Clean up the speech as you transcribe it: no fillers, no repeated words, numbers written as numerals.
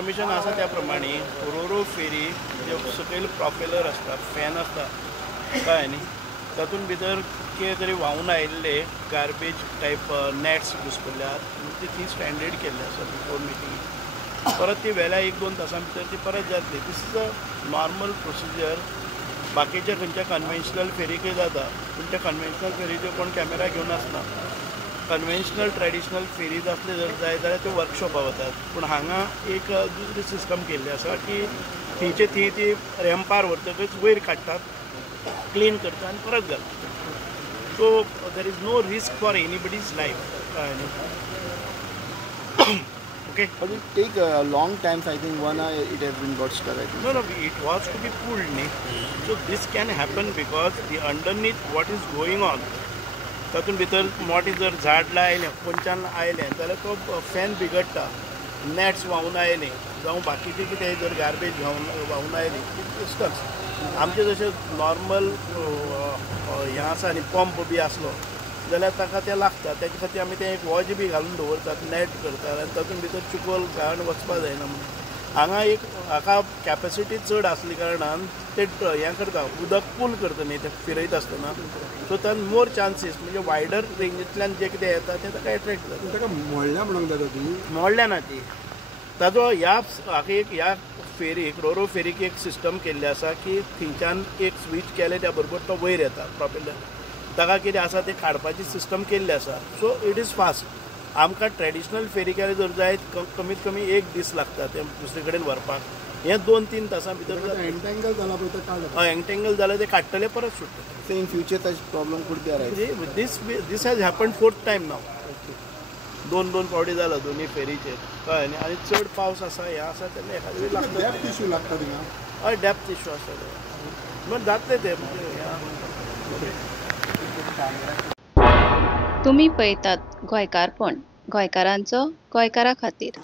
Information आसा त्या प्रमाणे रोरो फेरी जे सकयल प्रॉपेलर आसता फॅन आसता कळ्ळें न्ही तातूंत भितर कितें तरी व्हांवून आयिल्ले गार्बेज टायप नॅट्स घुसपल्ल्यात ती स्टँडर्ड केल्ले आसा बिफोर मिटींग परत ती वेल्या 1-2 तासां भितर ती परत जातली this is a normal procedure बाकीच्या खंयच्या कन्वेन्शनल फेरीकय जाता पूण त्या कन्वेन्शनल फेरीचेर कोण कॅमेरा घेवन आसना कन्वेन्शनल ट्रेडिशनल फेरीज असले जर जाय जाल्यार ते वर्कशॉपाक वतात पूण हांगा एक दुसरी सिस्टम केल्ली आसा की थंयचे थंय ती रॅम्पार व्हरतकच वयर काडटात क्लीन करतात आनी परत घालतात so there is no risk for anybody's life okay But it take a long time. I think 1 hour it has been got stuck. I think. No, it was to be pulled. So this can happen because the underneath what is going on. तातूंत भितर मोठे जर झाड लायलें पंचान आयलें जाल्यार तो fan बिगडटा NATS व्हांवून आयले जावं बाकीचें कितें जर गार्बेज व्हांवून आयली सिस्टम्स आमचे जशें नॉर्मल हें आसा न्ही पंप बी आसलो जाल्यार ताका तें लागता तेजे खातीर आमी तें एक वॉज बी घालून दवरतात नॅट करतात आनी तातूंत भितर चिकोल घाण वचपा जायना म्हणून हांगा एक हाका कॅपेसिटी चड आसली कारणान ते हें करता उदक पूल करता न्ही तें फिरयता आसतना सो तान मोर चान्सीस म्हणजे वायडर रेंजींतल्यान जें कितें येता तें ताका एट्रॅक्ट जाता ताका मोडल्या म्हणूंक जाता ती मोडल्या ना ती ताजो हाका एक ह्या फेरीक रोरो फेरीक एक सिस्टम केल्ली आसा की थंयच्यान एक स्विच केले त्या बरोबर तो वयर येता प्रोपेलर ताका कितें आसा तें काडपाची सिस्टम केल्ली आसा सो इट इज फास्ट आमकां ट्रेडिशनल फेरी केले जर जायत कमीत कमी 1 दीस लागता तें दुसरे कडेन व्हरपाक हें 2-3 तासां भितर एंटेंगल जाला पळय तें काडलें हय एंटेंगल जाल्यार ते काडटले परत सुट्टले So in future such problem could be arise. This has happened 4th time नाव 2 फावटी जाला दोनी फेरीचेर कळ्ळें न्ही आनी चड पावस आसा हें आसा तेन्ना एखाद्या वेळी लागता डेप्थ इश्यू लागता थिंगा हय डेप्थ इश्यू आसा ते बट जातले ते म्हणजे तुम्ही पळयतात गोंयकारपण गोंयकारांचो गोंयकारा खातीर